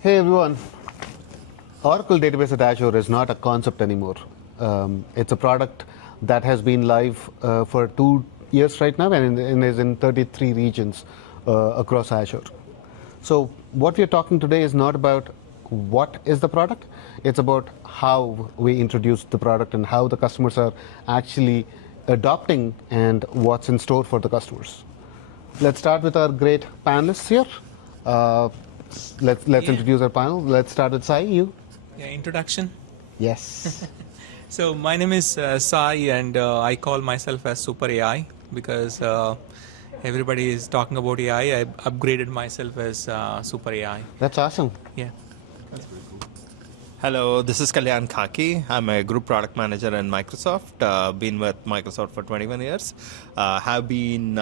Hey everyone, Oracle Database at Azure is not a concept anymore. It's a product that has been live for 2 years right now and is in 33 regions across Azure. So what we're talking today is not about what is the product, it's about how we introduce the product and how the customers are actually adopting and what's in store for the customers. Let's start with our great panelists here. Let's introduce our panel. Let's start with Sai. You? Yeah, introduction. Yes. So my name is Sai, and I call myself as Super AI because everybody is talking about AI. I upgraded myself as Super AI. That's awesome. Yeah. Hello, this is Kalyan Kaki. I'm a group product manager in Microsoft. Been with Microsoft for 21 years. Have been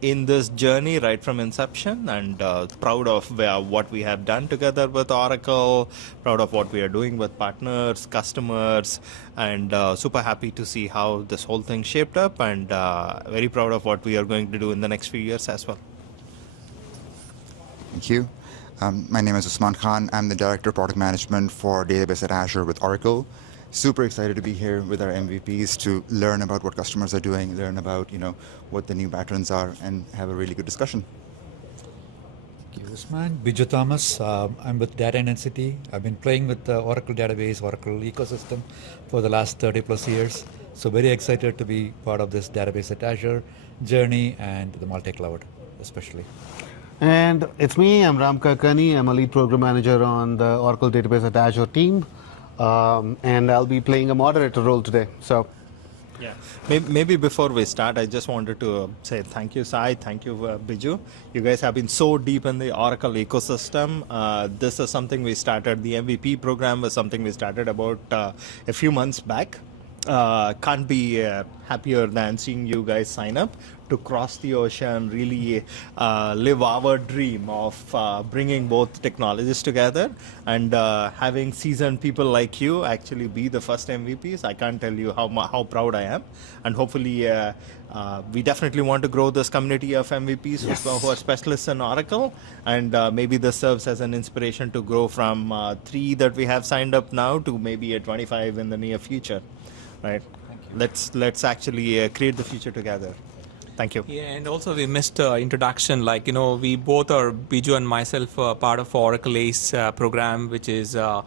in this journey right from inception, and proud of what we have done together with Oracle, proud of what we are doing with partners, customers, and super happy to see how this whole thing shaped up, and very proud of what we are going to do in the next few years as well. Thank you. My name is Usman. I'm the Director of Product Management for Database at Azure with Oracle. Super excited to be here with our MVPs to learn about what customers are doing, learn about what the new patterns are, and have a really good discussion. Thank you, Usman. Biju Thomas. I'm with Data Intensity. I've been playing with the Oracle database, Oracle ecosystem for the last 30 plus years. So very excited to be part of this Database at Azure journey and the multi-cloud especially. And it's me, I'm Kakani. I'm a lead program manager on the Oracle Database at Azure team. And I'll be playing a moderator role today. So, yeah, maybe before we start, I just wanted to say thank you, Sai, thank you, Biju. You guys have been so deep in the Oracle ecosystem. This is something we started, the MVP program was something we started about a few months back. Can't be happier than seeing you guys sign up to cross the ocean, really live our dream of bringing both technologies together, and having seasoned people like you actually be the first MVPs. I can't tell you how proud I am, and hopefully we definitely want to grow this community of MVPs who are specialists in Oracle, and maybe this serves as an inspiration to grow from 3 that we have signed up now to maybe a 25 in the near future. Right. Let's actually create the future together. Thank you. Yeah, and also we missed introduction. Like we both are, Biju and myself, part of Oracle ACE program, which is a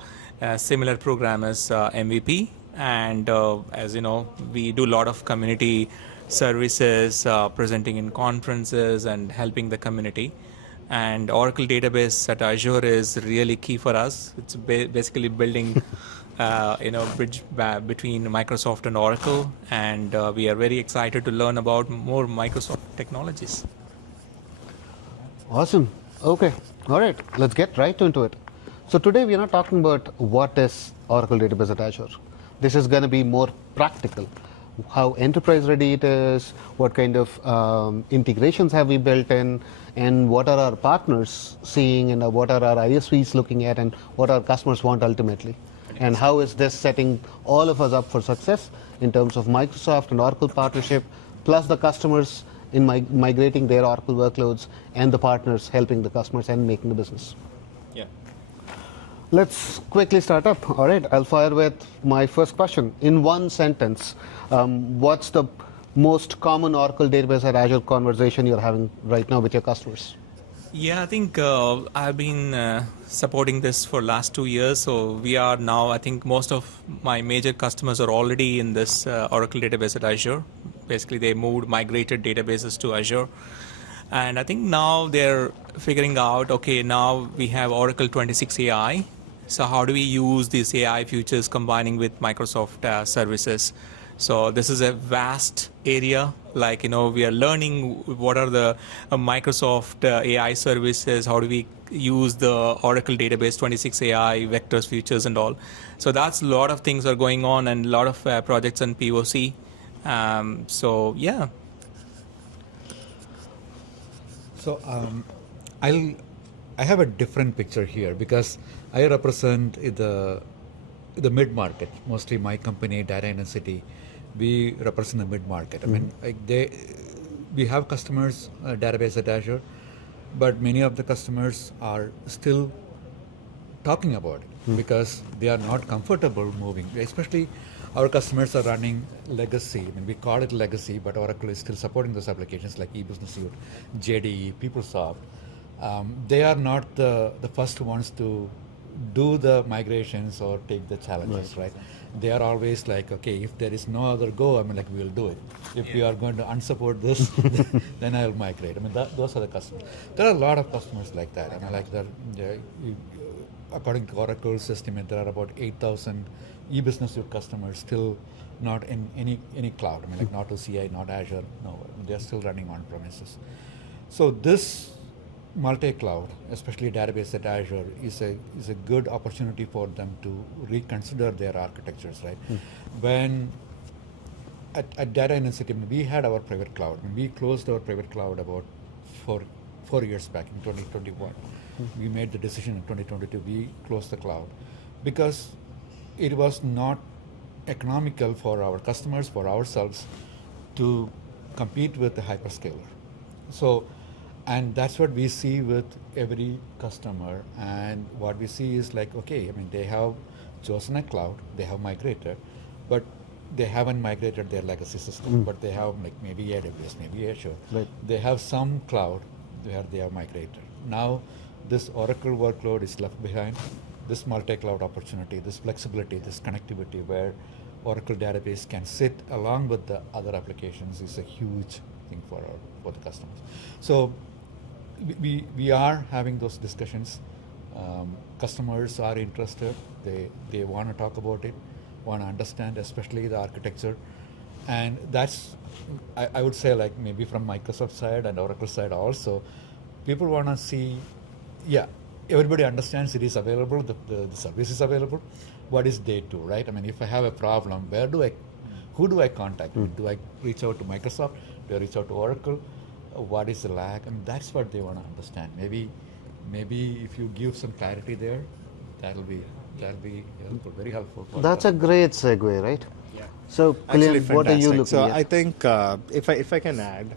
similar program as MVP. And as you know, we do a lot of community services, presenting in conferences and helping the community. And Oracle Database at Azure is really key for us. It's basically building bridge between Microsoft and Oracle, and we are very excited to learn about more Microsoft technologies. awesome. Okay. All right. Let's get right into it. So today we are not talking about what is Oracle Database at Azure. This is going to be more practical. How enterprise ready it is, what kind of integrations have we built in, and what are our partners seeing, and what are our ISVs looking at, and what our customers want ultimately. And how is this setting all of us up for success in terms of Microsoft and Oracle partnership, plus the customers in migrating their Oracle workloads, and the partners helping the customers and making the business. Yeah. Let's quickly start up. All right, I'll fire with my first question. In one sentence, what's the most common Oracle Database at Azure conversation you're having right now with your customers? Yeah, I think I've been supporting this for last 2 years. So we are now, I think most of my major customers are already in this Oracle Database at Azure. Basically, they migrated databases to Azure. And I think now they're figuring out, okay, now we have Oracle 26 AI. So how do we use these AI features combining with Microsoft services? So this is a vast area. Like, we are learning what are the Microsoft AI services, how do we use the Oracle Database 26 AI, vectors, features, and all. So that's a lot of things are going on, and a lot of projects and POC. So, yeah. So I have a different picture here because I represent the mid-market. Mostly my company, Data Intensity, we represent the mid-market. I mean, we have customers, database at Azure, but many of the customers are still talking about it because they are not comfortable moving. Especially our customers are running legacy. I mean, we call it legacy, but Oracle is still supporting those applications like eBusiness Suite, JDE, PeopleSoft. They are not the first ones to do the migrations or take the challenges, right? They are always like, okay, if there is no other go, I mean, like, we'll do it. If we are going to unsupport this, then I'll migrate. I mean, those are the customers. There are a lot of customers like that. I mean, like that. According to Oracle's estimate, there are about 8,000 eBusiness Suite customers still not in any cloud. I mean, like not OCI, not Azure. No, they're still running on premises. So this multi-cloud, especially database at Azure, is a good opportunity for them to reconsider their architectures, right? When at Data University, we had our private cloud. We closed our private cloud about four years back in 2021. We made the decision in 2022, we closed the cloud because it was not economical for our customers, for ourselves, to compete with the hyperscaler. So, and that's what we see with every customer. And what we see is like, okay, I mean, they have chosen a cloud, they have migrated, but they haven't migrated their legacy system, but they have like maybe AWS, maybe Azure. Right. They have some cloud where they have migrated. Now, this Oracle workload is left behind. This multi-cloud opportunity, this flexibility, this connectivity where Oracle database can sit along with the other applications is a huge thing for the customers. So we are having those discussions. Customers are interested. They want to talk about it, want to understand, especially the architecture. And that's, I would say, like maybe from Microsoft side and Oracle side also, people want to see, yeah, everybody understands it is available, the service is available. What is day two, right? I mean, if I have a problem, who do I contact? Do I reach out to Microsoft? Do I reach out to Oracle? What is the lag? I mean, that's what they want to understand. Maybe if you give some clarity there, that'll be helpful, very helpful. That's a great segue, right? Yeah. So, Actually, Kalyan, what are you fantastic. looking So at? I think if I can add,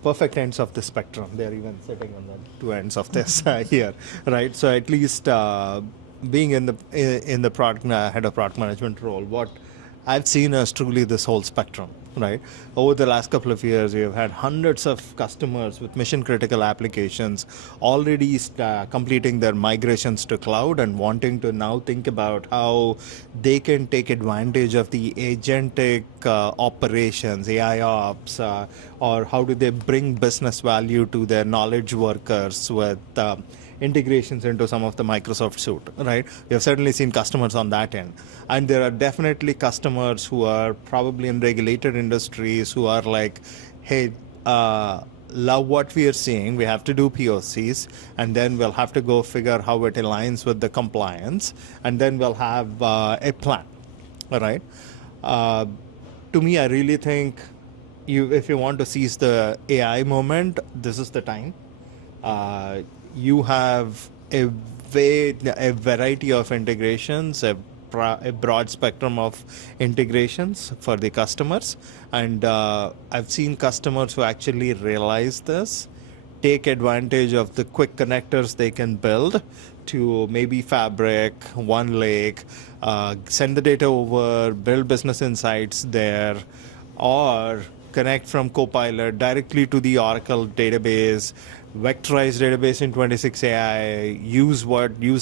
perfect ends of the spectrum. They're even sitting on the two ends of this here, right? So at least being in the product head of product management role, what I've seen is truly this whole spectrum, right? Over the last couple of years, we have had hundreds of customers with mission critical applications already completing their migrations to cloud and wanting to now think about how they can take advantage of the agentic operations, AI ops, or how do they bring business value to their knowledge workers with integrations into some of the Microsoft suite, right? We have certainly seen customers on that end. And there are definitely customers who are probably in regulated industries who are like, hey, love what we are seeing. We have to do POCs, and then we'll have to go figure how it aligns with the compliance, and then we'll have a plan, all right? To me, I really think if you want to seize the AI moment, this is the time. You have a variety of integrations, a broad spectrum of integrations for the customers. And I've seen customers who actually realize this, take advantage of the quick connectors they can build to maybe Fabric, OneLake, send the data over, build business insights there, or connect from Copilot directly to the Oracle database, vectorized database in 26AI, use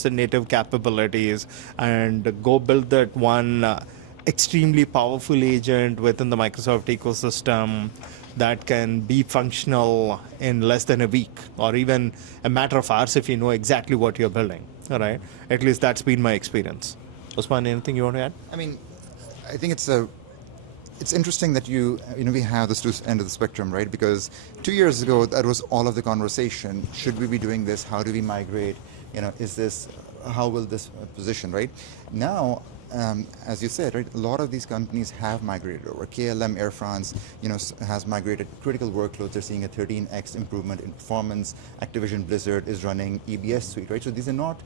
the native capabilities, and go build that one extremely powerful agent within the Microsoft ecosystem that can be functional in less than a week or even a matter of hours if you know exactly what you're building. All right, at least that's been my experience. Usman, anything you want to add? I mean, I think it's interesting that we have this two end of the spectrum, right? Because 2 years ago, that was all of the conversation. Should we be doing this? How do we migrate? How will this position, right? Now, as you said, right, a lot of these companies have migrated over. KLM, Air France, has migrated critical workloads. They're seeing a 13x improvement in performance. Activision Blizzard is running EBS suite, right? So these are not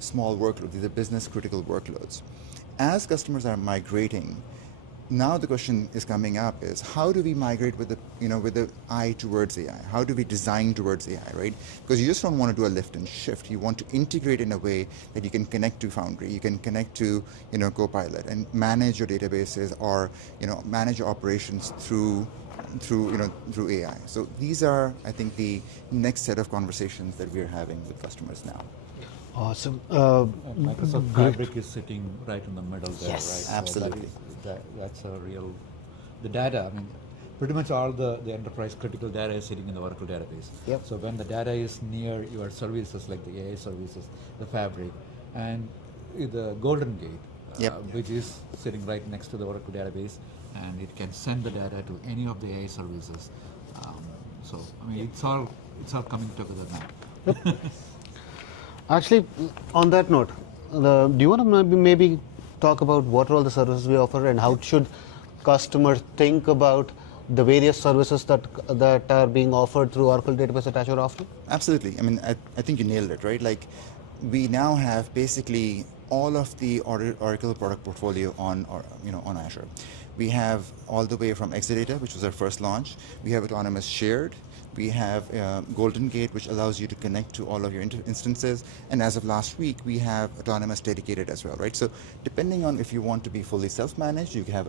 small workloads. These are business critical workloads. As customers are migrating, now the question is coming up is how do we migrate with the with the eye towards AI? How do we design towards AI, right? Because you just don't want to do a lift and shift. You want to integrate in a way that you can connect to Foundry, you can connect to Copilot, and manage your databases or manage your operations through AI. So these are, I think, the next set of conversations that we're having with customers now. Awesome. Microsoft Fabric is sitting right in the middle there, Yes, right? absolutely. That's a real, the data, I mean, pretty much all the enterprise critical data is sitting in the Oracle database. Yep. So when the data is near your services like the AI services, the Fabric, and the Golden Gate, Yep. which is sitting right next to the Oracle database, and it can send the data to any of the AI services. So I mean, it's all coming together now. Actually, on that note, do you want to maybe talk about what are all the services we offer and how should customers think about the various services that are being offered through Oracle Database at Azure offering? Absolutely. I mean, I think you nailed it, right? Like, we now have basically all of the Oracle product portfolio on Azure. We have all the way from Exadata, which was our first launch. We have Autonomous Shared. We have Golden Gate, which allows you to connect to all of your instances. And as of last week, we have Autonomous Dedicated as well, right? So depending on if you want to be fully self-managed, you have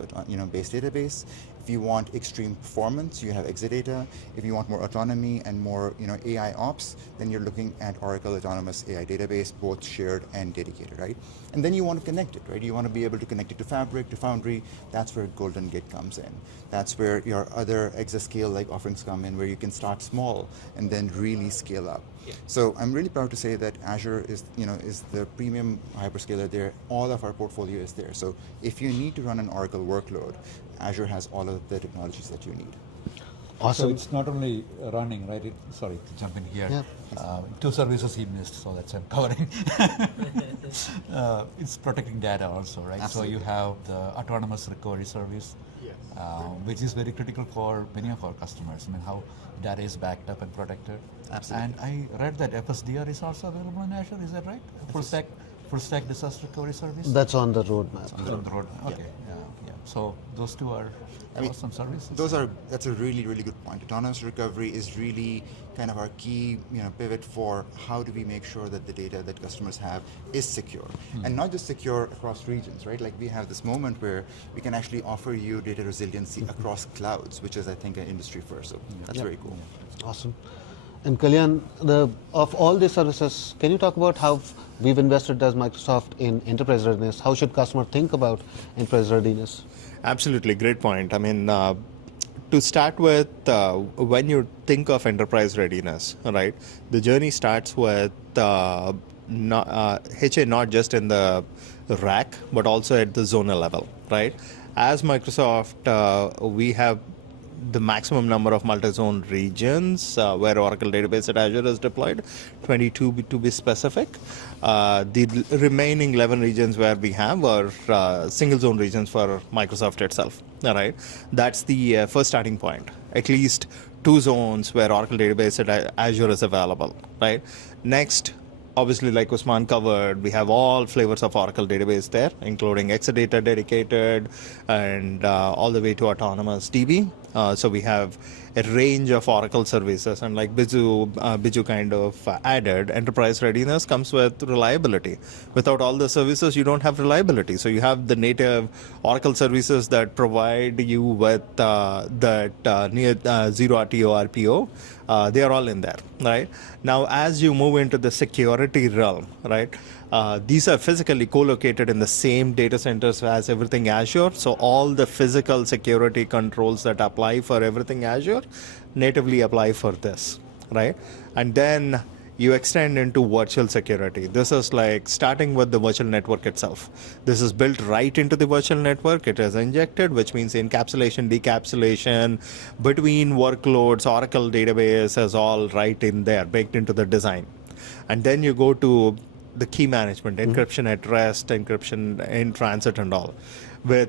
base database. If you want extreme performance, you have Exadata. If you want more autonomy and more AI ops, then you're looking at Oracle Autonomous AI Database, both shared and dedicated, right? And then you want to connect it, right? You want to be able to connect it to Fabric, to Foundry. That's where Golden Gate comes in. That's where your other exascale-like offerings come in, where you can start small and then really scale up. Yeah. So I'm really proud to say that Azure is the premium hyperscaler there. All of our portfolio is there. So if you need to run an Oracle workload, Azure has all of the technologies that you need. Awesome. So it's not only running, right? Sorry to jump in here. Yeah. Two services he missed, so that's I'm covering. It's protecting data also, right? Absolutely. So you have the autonomous recovery service, which is very critical for many of our customers. I mean, how data is backed up and protected. Absolutely. And I read that FSDR is also available in Azure. Is that right? Full stack disaster recovery service. That's on the roadmap. It's on the road. Okay. Yeah. So those two are awesome services. That's a really, really good point. Autonomous recovery is really kind of our key pivot for how do we make sure that the data that customers have is secure. And not just secure across regions, right? Like we have this moment where we can actually offer you data resiliency across clouds, which is, I think, an industry first. So that's very cool. Awesome. And Kalyan, of all these services, can you talk about how we've invested as Microsoft in enterprise readiness? How should customers think about enterprise readiness? Absolutely, great point. I mean, to start with, when you think of enterprise readiness, right, the journey starts with HA not just in the rack, but also at the zonal level, right? As Microsoft, we have the maximum number of multi-zone regions where Oracle Database at Azure is deployed, 22 to be specific. The remaining 11 regions where we have are single zone regions for Microsoft itself. All right, that's the first starting point. At least 2 zones where Oracle Database at Azure is available. Right. Next, obviously, like Usman covered, we have all flavors of Oracle Database there, including Exadata dedicated and all the way to Autonomous DB. So we have a range of Oracle services, and like Biju kind of added, enterprise readiness comes with reliability. Without all the services, you don't have reliability. So you have the native Oracle services that provide you with near zero RTO, RPO. They are all in there, right? Now, as you move into the security realm, right? These are physically co-located in the same data centers as everything Azure. So all the physical security controls that apply for everything Azure natively apply for this, right? And then you extend into virtual security. This is like starting with the virtual network itself. This is built right into the virtual network. It is injected, which means encapsulation, decapsulation between workloads. Oracle database is all right in there, baked into the design. And then you go to the key management, encryption at rest, encryption in transit and all, with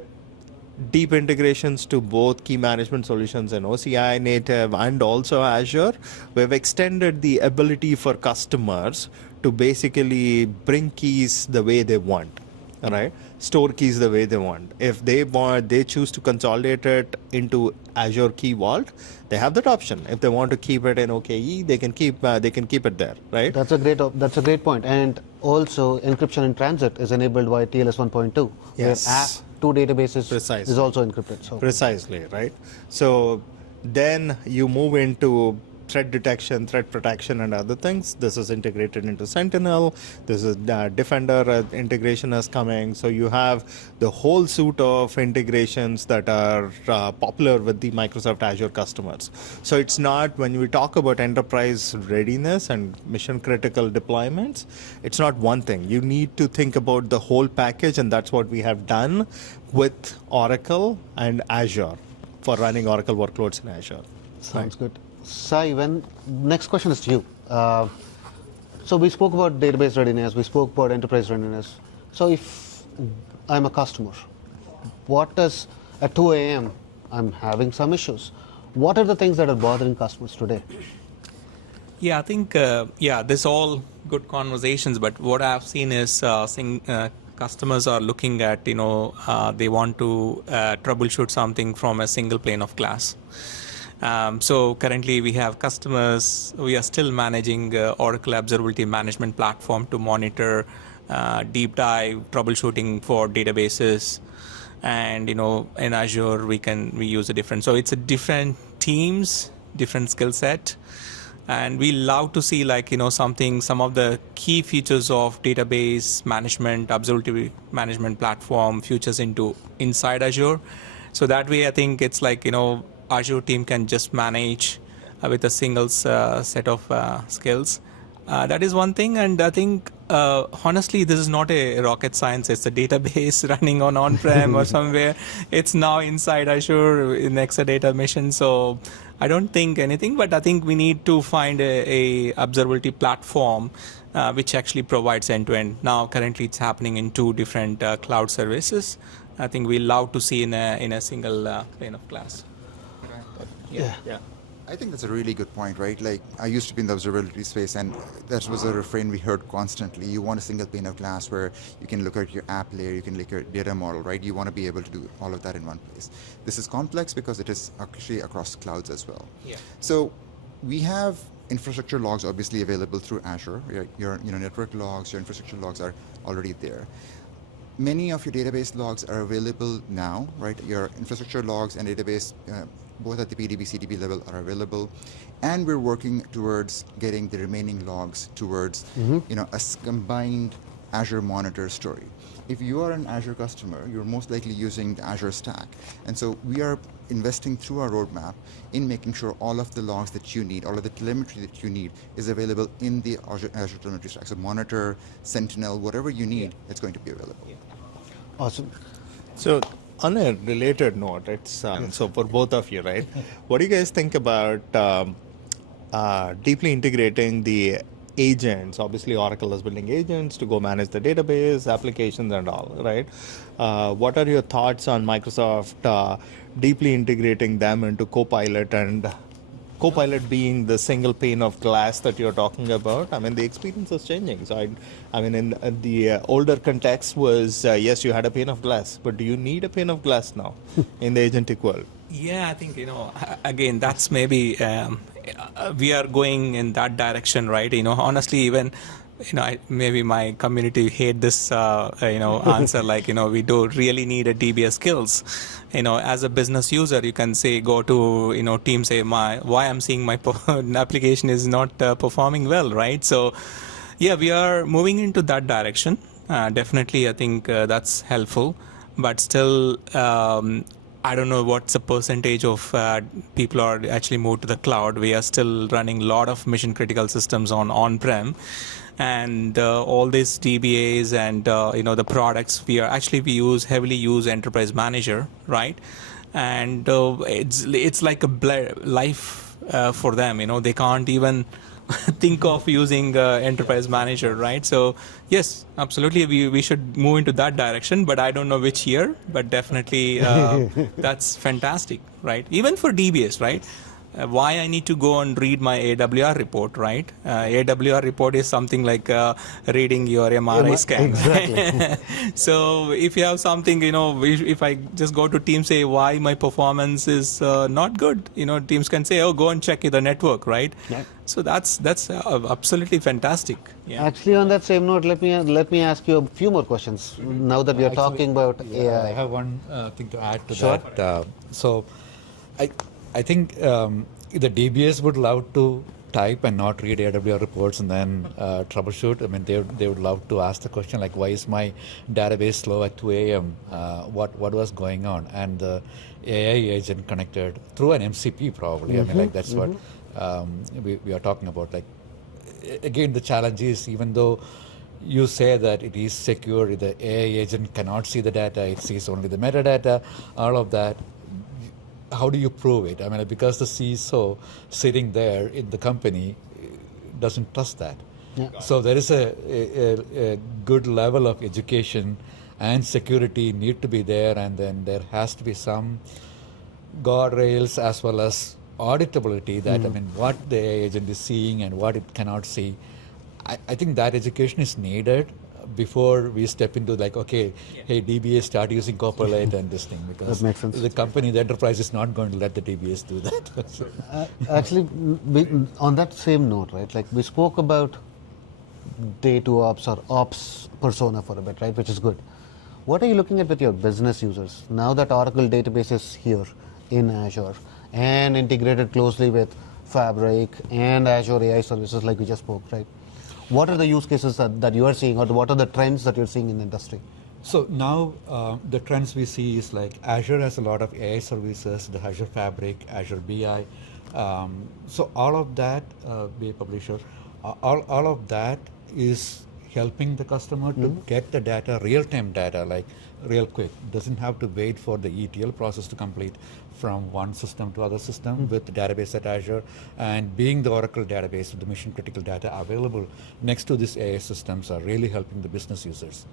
deep integrations to both key management solutions and OCI native and also Azure. We've extended the ability for customers to basically bring keys the way they want, right? Store keys the way they want. If they choose to consolidate it into Azure Key Vault, they have that option. If they want to keep it in OKE, they can keep it there, right? That's a great point. And also, encryption in transit is enabled by TLS 1.2, Yes. where app to databases Precisely. is also encrypted. So Precisely, right? So then you move into threat detection, threat protection, and other things. This is integrated into Sentinel. This is Defender integration is coming. So you have the whole suite of integrations that are popular with the Microsoft Azure customers. So it's not, when we talk about enterprise readiness and mission critical deployments, it's not one thing. You need to think about the whole package, and that's what we have done with Oracle and Azure for running Oracle workloads in Azure. sounds good. Sai, next question is to you. So we spoke about database readiness, we spoke about enterprise readiness. So if I'm a customer, at 2 a.m. I'm having some issues. What are the things that are bothering customers today? Yeah, I think, this all good conversations, but what I've seen is customers are looking at, they want to troubleshoot something from a single pane of glass. So currently we have customers, we are still managing Oracle Observability Management Platform to monitor deep dive troubleshooting for databases. And, in Azure, we use a different, so it's a different teams, different skill set. And we love to see some of the key features of database management, observability management platform features inside Azure. So that way, I think it's Azure team can just manage with a single set of skills. That is one thing, and I think honestly, this is not a rocket science. It's a database running on-prem or somewhere. It's now inside Azure in Exadata mission. So I don't think anything, but I think we need to find a observability platform which actually provides end-to-end. Now, currently, it's happening in 2 different cloud services. I think we love to see in a single pane of glass. Yeah. I think that's a really good point, right? Like, I used to be in the observability space, and that was a refrain we heard constantly. You want a single pane of glass where you can look at your app layer, you can look at your data model, right? You want to be able to do all of that in one place. This is complex because it is actually across clouds as well. Yeah. So we have infrastructure logs obviously available through Azure. Your network logs, your infrastructure logs are already there. Many of your database logs are available now, right? Your infrastructure logs and database, both at the PDB, CDB level are available. And we're working towards getting the remaining logs towards, a combined Azure monitor story. If you are an Azure customer, you're most likely using the Azure stack. And so we are investing through our roadmap in making sure all of the logs that you need, all of the telemetry that you need is available in the Azure telemetry stack. So monitor, Sentinel, whatever you need, it's going to be available. Awesome. So on a related note, it's so for both of you, right? What do you guys think about deeply integrating the agents? Obviously, Oracle is building agents to go manage the database, applications, and all, right? What are your thoughts on Microsoft deeply integrating them into Copilot, and Copilot being the single pane of glass that you're talking about? I mean, the experience is changing. So, in the older context was, yes, you had a pane of glass, but do you need a pane of glass now in the agentic world? Yeah, I think, again, that's maybe we are going in that direction, right? Honestly, even, maybe my community hate this, answer, we do really need a DBA skills. As a business user, you can say, go to, team, say, why I'm seeing my application is not performing well, right? So, yeah, we are moving into that direction. Definitely, I think that's helpful, but still, I don't know what's the percentage of people are actually moved to the cloud. We are still running a lot of mission critical systems on-prem, and all these DBAs and the products we heavily use Enterprise Manager, right? And it's like a life for them. They can't even think of using Enterprise Manager, right? So yes, absolutely, we should move into that direction, but I don't know which year, but definitely that's fantastic, right? Even for DBAs, right? why I need to go and read my AWR report, right? AWR report is something like reading your MRI scan. Exactly. So if you have something, if I just go to Teams, say why my performance is not good, Teams can say, oh, go and check the network, right? Yeah. So that's absolutely fantastic. Yeah. Actually, on that same note, let me ask you a few more questions. Now that we are talking about I AI. have one thing to add to Sure. that. So, I think the DBAs would love to type and not read AWR reports and then troubleshoot. I mean, they would love to ask the question like, why is my database slow at 2 a.m.? What was going on? And the AI agent connected through an MCP probably. I mean, like that's what we are talking about. Like, again, the challenge is even though you say that it is secure, the AI agent cannot see the data, it sees only the metadata, all of that. How do you prove it? I mean, because the CISO sitting there in the company doesn't trust that. Yeah. So there is a good level of education and security need to be there, and then there has to be some guardrails as well as auditability that, I mean, what the AI agent is seeing and what it cannot see. I think that education is needed before we step into like, okay, hey, DBA start using Copilot and this thing, because That makes sense. the company, the enterprise is not going to let the DBAs do that. Actually, on that same note, right? Like we spoke about data ops or ops persona for a bit, right? Which is good. What are you looking at with your business users now that Oracle database is here in Azure and integrated closely with Fabric and Azure AI services, like we just spoke, right? What are the use cases that you are seeing, or what are the trends that you're seeing in the industry? So now the trends we see is like Azure has a lot of AI services, the Azure Fabric, Azure BI. So all of that, BI Publisher, all of that is helping the customer to get the data, real-time data, like real quick. Doesn't have to wait for the ETL process to complete from one system to other system with the database at Azure, and being the Oracle database with the mission critical data available next to these AI systems are really helping the business users.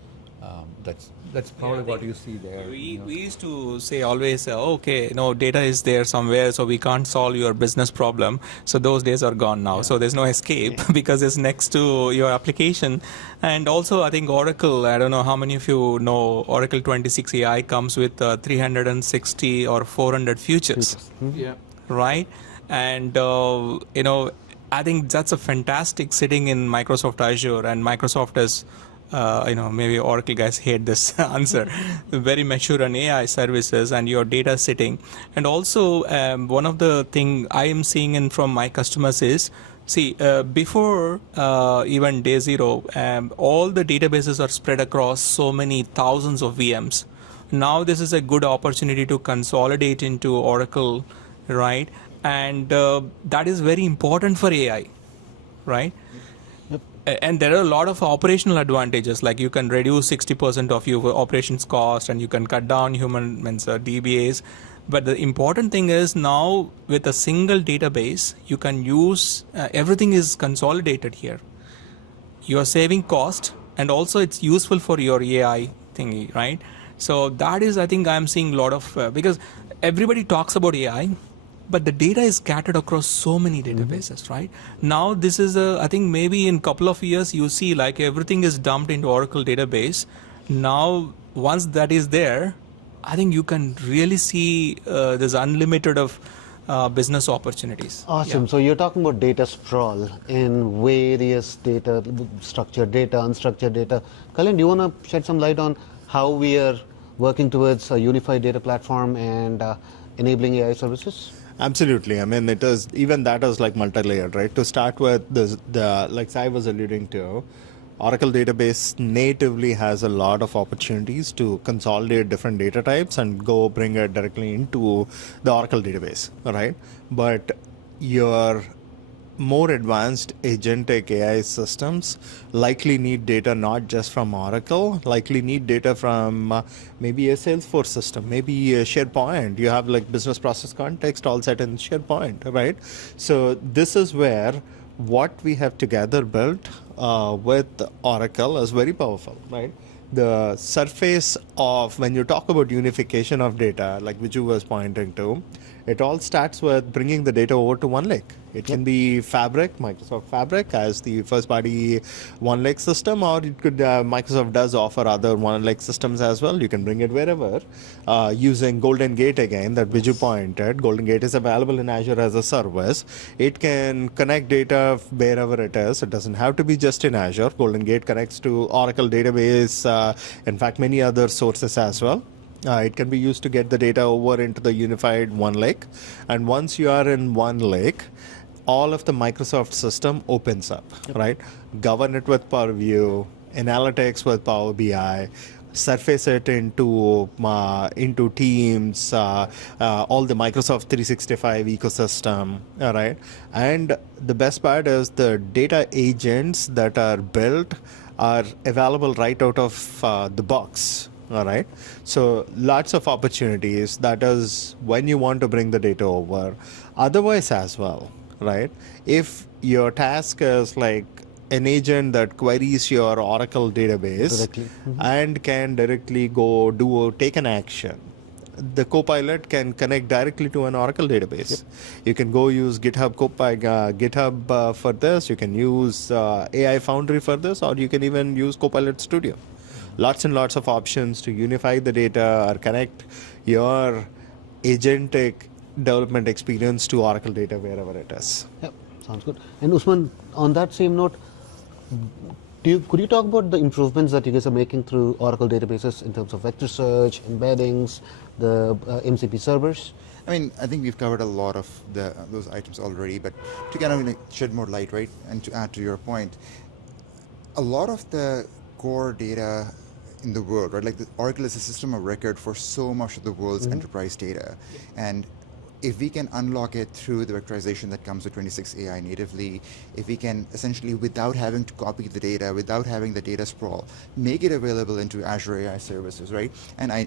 That's probably what you see there. We you know. used to say always, okay, data is there somewhere, so we can't solve your business problem. So those days are gone now. So there's no escape because it's next to your application. And also, I think Oracle, I don't know how many of you know, Oracle 26 AI comes with 360 or 400 features. Yeah. Right? And, I think that's a fantastic sitting in Microsoft Azure, and Microsoft is, maybe Oracle guys hate this answer, very mature on AI services and your data sitting. And also, one of the thing I am seeing in from my customers is, before even day zero, all the databases are spread across so many thousands of VMs. Now this is a good opportunity to consolidate into Oracle, right? And that is very important for AI, right? And there are a lot of operational advantages, like you can reduce 60% of your operations cost, and you can cut down human DBAs. But the important thing is now with a single database, you can use everything is consolidated here. You are saving cost, and also it's useful for your AI thingy, right? So that is, I think I'm seeing a lot of, because everybody talks about AI, but the data is scattered across so many databases, right? Now this is I think maybe in a couple of years you see like everything is dumped into Oracle database. Now once that is there, I think you can really see there's unlimited of business opportunities. Awesome. Yeah. So you're talking about data sprawl in various data, structured data, unstructured data. Kalyan, do you want to shed some light on how we are working towards a unified data platform and enabling AI services? Absolutely. I mean, it is, even that is like multi-layered, right? To start with, the like Sai was alluding to, Oracle database natively has a lot of opportunities to consolidate different data types and go bring it directly into the Oracle database, right? But your more advanced agentic AI systems likely need data not just from Oracle, likely need data from maybe a Salesforce system, maybe a SharePoint. You have like business process context all set in SharePoint, right? So this is where what we have together built with Oracle is very powerful, right? the surface of when you talk about unification of data, like Biju was pointing to, it all starts with bringing the data over to one lake. It can be Fabric, Microsoft Fabric as the first party one lake system, or it could Microsoft does offer other one lake systems as well. You can bring it wherever using Golden Gate again that Biju pointed. Golden Gate is available in Azure as a service. It can connect data wherever it is. It doesn't have to be just in Azure. Golden Gate connects to Oracle database, in fact many other sources as well. It can be used to get the data over into the unified one lake. And once you are in one lake, all of the Microsoft system opens up, right? Govern it with Purview, analytics with Power BI, surface it into Teams, all the Microsoft 365 ecosystem, all right? And the best part is the data agents that are built are available right out of the box. All right. So lots of opportunities. That is when you want to bring the data over. Otherwise as well, right? If your task is like an agent that queries your Oracle database Directly. and can directly take an action, the Copilot can connect directly to an Oracle database. You can go use GitHub for this. You can use AI Foundry for this, or you can even use Copilot Studio. Lots and lots of options to unify the data or connect your agentic development experience to Oracle data wherever it is. Yep, sounds good. And Usman, on that same note, could you talk about the improvements that you guys are making through Oracle databases in terms of vector search, embeddings, the MCP servers? I mean, I think we've covered a lot of those items already, but to kind of shed more light, right, and to add to your point, a lot of the core data in the world, right? Like Oracle is a system of record for so much of the world's enterprise data. And if we can unlock it through the vectorization that comes with 26 AI natively, if we can essentially, without having to copy the data, without having the data sprawl, make it available into Azure AI services, right? And I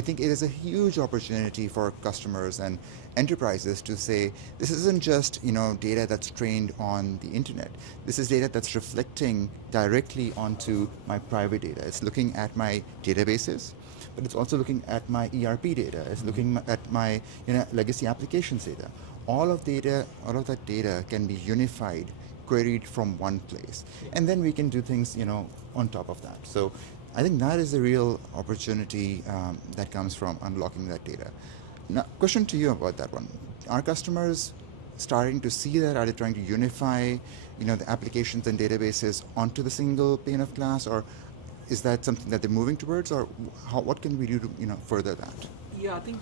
think it is a huge opportunity for customers and enterprises to say, this isn't just data that's trained on the internet. This is data that's reflecting directly onto my private data. It's looking at my databases, but it's also looking at my ERP data. It's looking at my legacy applications data. All of that data can be unified, queried from one place, and then we can do things on top of that. So I think that is the real opportunity that comes from unlocking that data. Now, question to you about that one. Are customers starting to see that? Are they trying to unify, the applications and databases onto the single pane of glass, or is that something that they're moving towards, or what can we do to, further that? Yeah, I think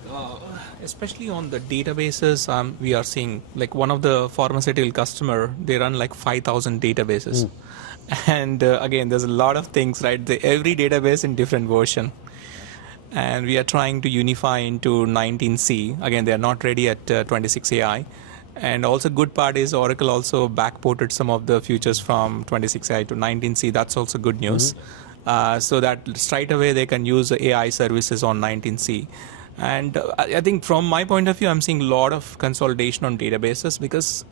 especially on the databases, we are seeing like one of the pharmaceutical customer, they run like 5,000 databases. And again, there's a lot of things, right? Every database in different version. And we are trying to unify into 19C. Again, they are not ready at 26 AI. And also good part is Oracle also backported some of the features from 26 AI to 19C. That's also good news. So that straight away they can use AI services on 19C. And I think from my point of view, I'm seeing a lot of consolidation on databases because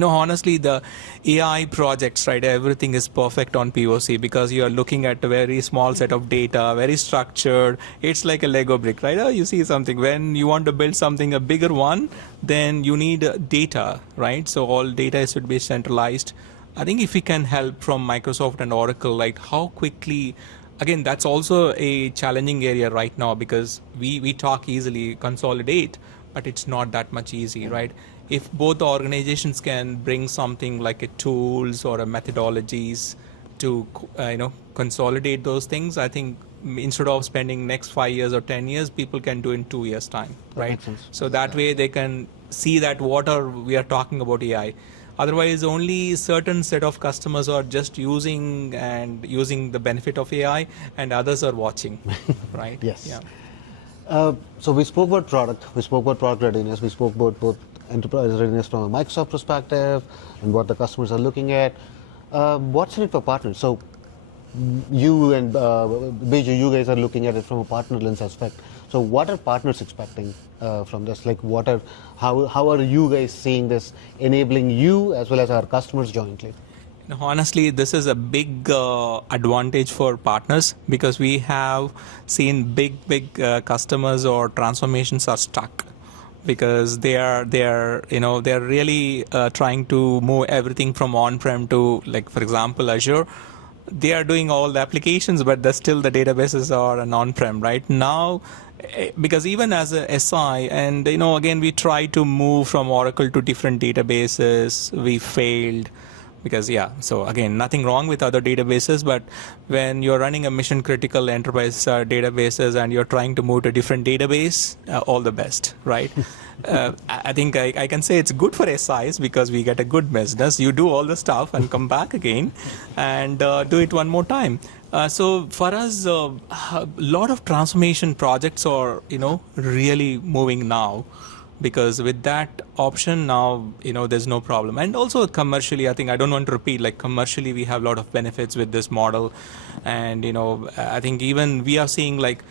honestly, the AI projects, right, everything is perfect on POC because you are looking at a very small set of data, very structured. It's like a Lego brick, right? You see something. When you want to build something, a bigger one, then you need data, right? So all data should be centralized. I think if we can help from Microsoft and Oracle, like how quickly, again, that's also a challenging area right now because we talk easily, consolidate, but it's not that much easy, right? If both organizations can bring something like a tools or a methodologies to consolidate those things, I think instead of spending next 5 years or 10 years, people can do in 2 years time, right? So that way they can see that what we are talking about AI. Otherwise, only certain set of customers are just using the benefit of AI, and others are watching, right? Yes. Yeah. So we spoke about product, we spoke about product readiness, we spoke about both enterprise readiness from a Microsoft perspective and what the customers are looking at. What's in it for partners? So you and Biju, you guys are looking at it from a partner lens aspect. So what are partners expecting from this? Like how are you guys seeing this enabling you as well as our customers jointly? Honestly, this is a big advantage for partners because we have seen big customers or transformations are stuck because they're really trying to move everything from on-prem to, like, for example, Azure. They are doing all the applications, but still the databases are an on-prem right now. Because even as a SI, and again, we try to move from Oracle to different databases. We failed because so again, nothing wrong with other databases, but when you're running a mission critical enterprise databases and you're trying to move to a different database, all the best, right? I think I can say it's good for SIs because we get a good business. You do all the stuff and come back again and do it one more time. So for us, a lot of transformation projects are really moving now, because with that option now, there's no problem. And also commercially, I think I don't want to repeat, like commercially we have a lot of benefits with this model. And I think even we are seeing like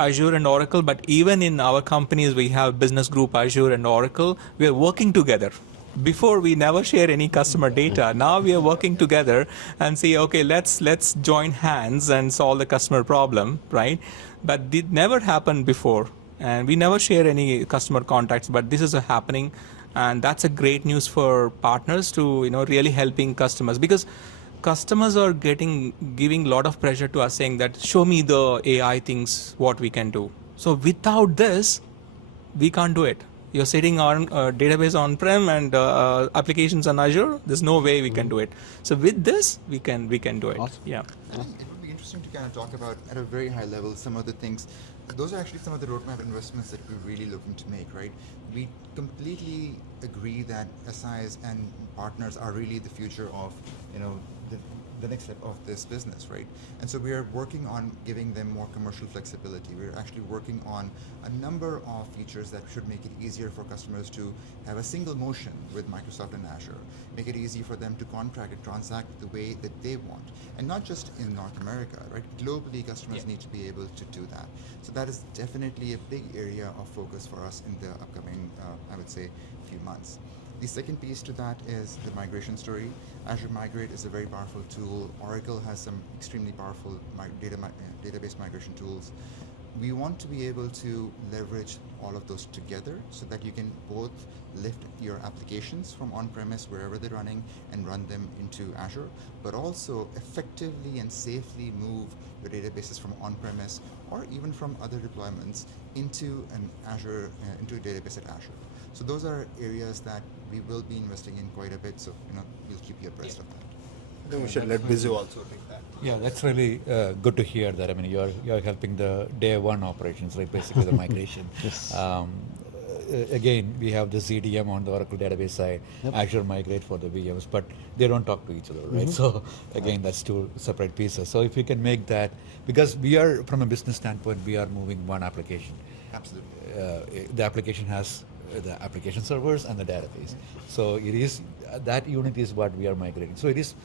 Azure and Oracle, but even in our companies we have business group Azure and Oracle. We are working together. Before we never share any customer data. Now we are working together and say, okay, let's join hands and solve the customer problem, right? But it never happened before. And we never share any customer contacts, but this is happening, and that's a great news for partners to really helping customers, because customers are giving a lot of pressure to us, saying that show me the AI things what we can do. So without this, we can't do it. You're sitting on a database on-prem and applications on Azure. There's no way we can do it. So with this, we can do it. Awesome. Yeah. I think it would be interesting to kind of talk about at a very high level some of the things. Those are actually some of the roadmap investments that we're really looking to make, right? We completely agree that SIs and partners are really the future of, the next step of this business, right? And so we are working on giving them more commercial flexibility. We're actually working on a number of features that should make it easier for customers to have a single motion with Microsoft and Azure, make it easy for them to contract and transact the way that they want. And not just in North America, right? Globally, customers need to be able to do that. So that is definitely a big area of focus for us in the upcoming, I would say, few months. The second piece to that is the migration story. Azure Migrate is a very powerful tool. Oracle has some extremely powerful database migration tools. We want to be able to leverage all of those together so that you can both lift your applications from on-premise, wherever they're running, and run them into Azure, but also effectively and safely move your databases from on-premise or even from other deployments into an Azure, into a database at Azure. So those are areas that we will be investing in quite a bit. So we'll keep you abreast of that. I think we should let Biju also take that. Yeah, that's really good to hear that. I mean, you're helping the day one operations, right? Basically the migration. Yes. Again, we have the CDM on the Oracle database side, Azure Migrate for the VMs, but they don't talk to each other, right? So again, that's two separate pieces. So if we can make that, because we are, from a business standpoint, we are moving one application. Absolutely. The application has the application servers and the database. So it is, that unit is what we are migrating. So it is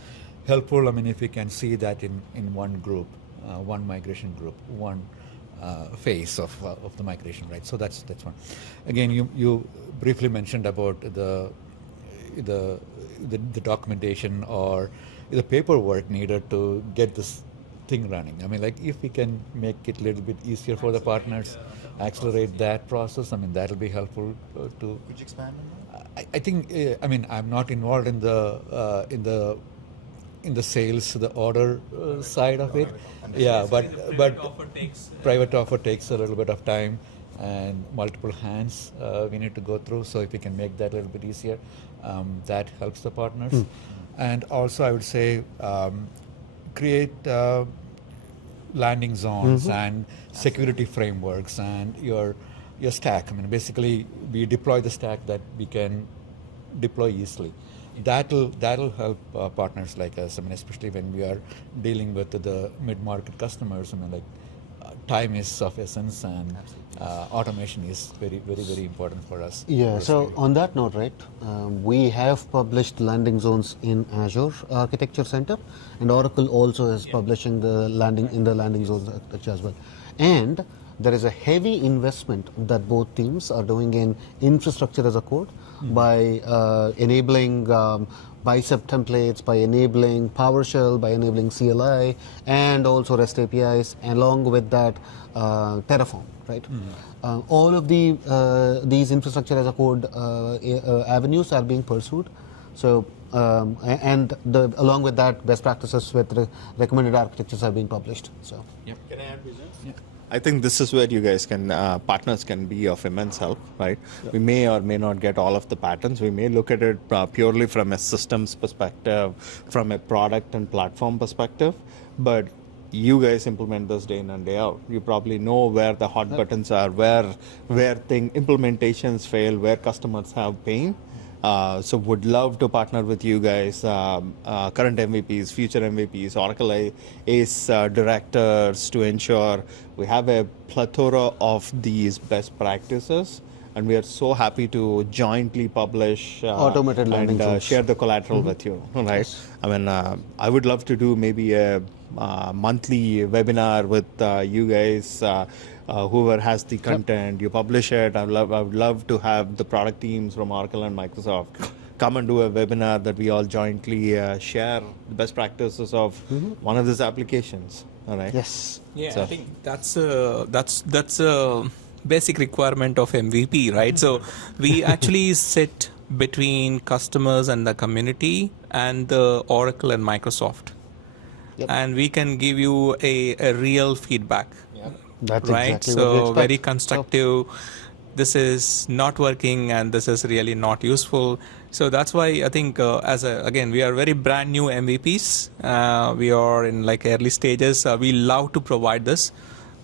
helpful, I mean, if we can see that in one group, one migration group, one phase of the migration, right? So that's one. Again, you briefly mentioned about the documentation or the paperwork needed to get this thing running. I mean, like if we can make it a little bit easier for the partners, accelerate that process, I mean, that'll be helpful to. Would you expand on that? I think, I mean, I'm not involved in the sales, the order side of it. Yeah, but private offer takes a little bit of time and multiple hands we need to go through. So if we can make that a little bit easier, that helps the partners. And also, I would say create landing zones and security frameworks and your stack. I mean, basically, we deploy the stack that we can deploy easily. That'll help partners like us. I mean, especially when we are dealing with the mid-market customers. I mean, like time is of essence, and automation is very, very, very important for us. Yeah. So on that note, right, we have published landing zones in Azure Architecture Center, and Oracle also is publishing the landing zones architecture as well. And there is a heavy investment that both teams are doing in infrastructure as a code by enabling bicep templates, by enabling PowerShell, by enabling CLI, and also REST APIs, along with that Terraform, right? All of these infrastructure as a code avenues are being pursued. So, along with that, best practices with recommended architectures are being published. So, Can I add, Biju? I think this is where you guys can, partners can be of immense help, right? We may or may not get all of the patterns. We may look at it purely from a systems perspective, from a product and platform perspective, but you guys implement this day in and day out. You probably know where the hot buttons are, where implementations fail, where customers have pain. So would love to partner with you guys, current MVPs, future MVPs, Oracle ACE directors, to ensure we have a plethora of these best practices. And we are so happy to jointly publish automated learning and tools. share the collateral with you, right? Yes. I mean, I would love to do maybe a monthly webinar with you guys. Whoever has the content, you publish it. I would love to have the product teams from Oracle and Microsoft come and do a webinar that we all jointly share the best practices of one of these applications. All right. Yes. Yeah, So- I think that's a basic requirement of MVP, right? So we actually sit between customers and the community and the Oracle and Microsoft, Yep. and we can give you a real feedback. That's Right, exactly what we so expect. very constructive. This is not working, and this is really not useful. So that's why I think, again, we are very brand new MVPs. We are in like early stages. We love to provide this.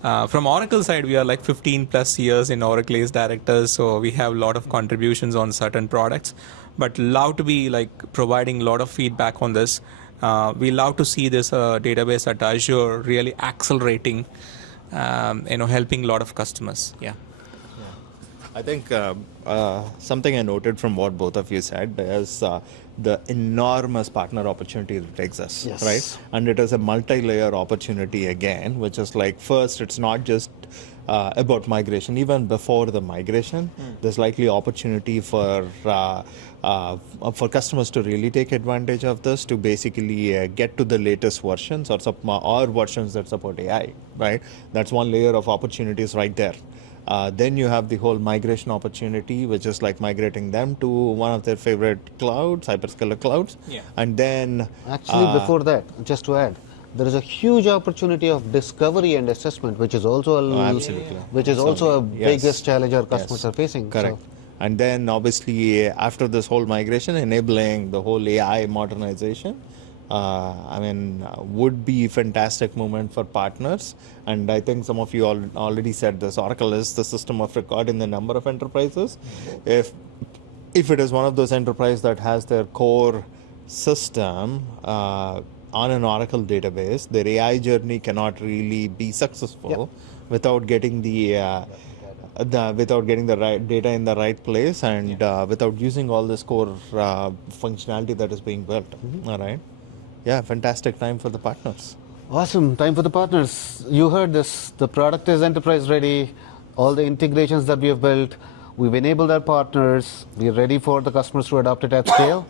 From Oracle side, we are like 15 plus years in Oracle ACE directors, so we have a lot of contributions on certain products. But love to be like providing a lot of feedback on this. We love to see this database at Azure really accelerating. Helping a lot of customers. Yeah. I think something I noted from what both of you said is the enormous partner opportunity that exists, Yes. right? And it is a multi-layer opportunity again, which is like, first, it's not just about migration. Even before the migration, there's likely opportunity for customers to really take advantage of this, to basically get to the latest versions or versions that support AI, right? That's one layer of opportunities right there. Then you have the whole migration opportunity, which is like migrating them to one of their favorite clouds, hyperscaler clouds. Yeah. And then Actually, before that, just to add, there is a huge opportunity of discovery and assessment, which is also absolutely. which is also a Yes. biggest challenge our customers Yes. are facing. Correct. So, And then obviously after this whole migration, enabling the whole AI modernization, would be a fantastic moment for partners. And I think some of you already said this. Oracle is the system of record in the number of enterprises. If it is one of those enterprises that has their core system on an Oracle database, their AI journey cannot really be successful without getting the right data in the right place, and without using all this core functionality that is being built. All right. Yeah, fantastic time for the partners. awesome. Time for the partners. You heard this. The product is enterprise ready. All the integrations that we have built, we've enabled our partners. We're ready for the customers to adopt it at scale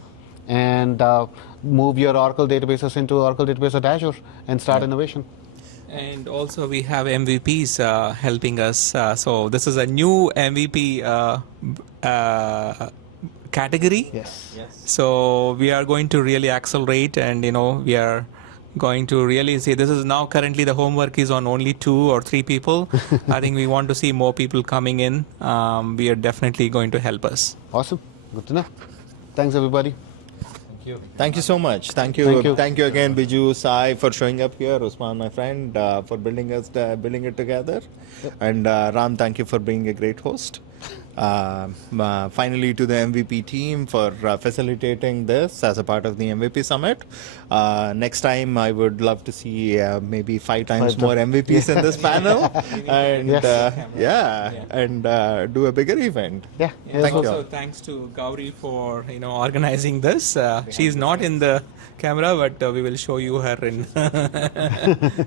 and move your Oracle databases into Oracle Database at Azure and start innovation. And also we have MVPs helping us. So this is a new MVP category. Yes. So we are going to really accelerate, and we are going to really see. This is now currently the homework is on only 2 or 3 people. I think we want to see more people coming in. We are definitely going to help us. Awesome. Good to know. Thanks, everybody. Thank you so much. Thank you. Thank you. Thank you again, Biju, Sai, for showing up here. Usman, my friend, for building it together. And Ram, thank you for being a great host. Finally, to the MVP team for facilitating this as a part of the MVP Summit. Next time, I would love to see maybe 5 times more MVPs in this panel, and Yes. and do a bigger event. Yeah. And Thank you. also thanks to Gauri for organizing this. She's not in the camera, but we will show you her in.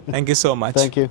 Thank you so much. Thank you.